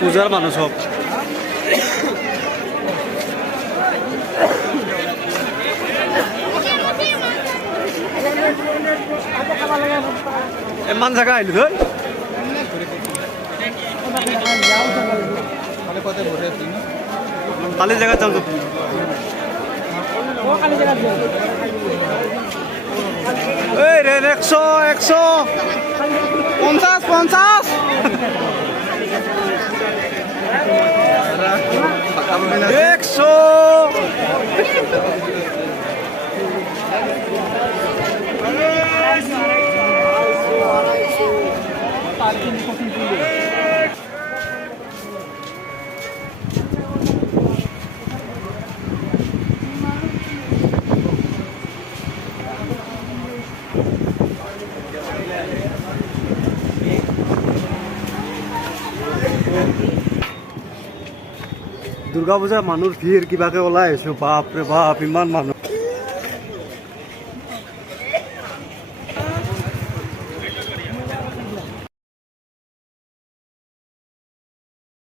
পূজার মানুষ সব এমান জায়গা আহিলি ধর খালি জায়গা যাও তো এই রে 100 দুর্গা পূজা মানুষ ভিড় কিবাকে ওলাই আছো বাপ রে বাপ ইমান মানুষ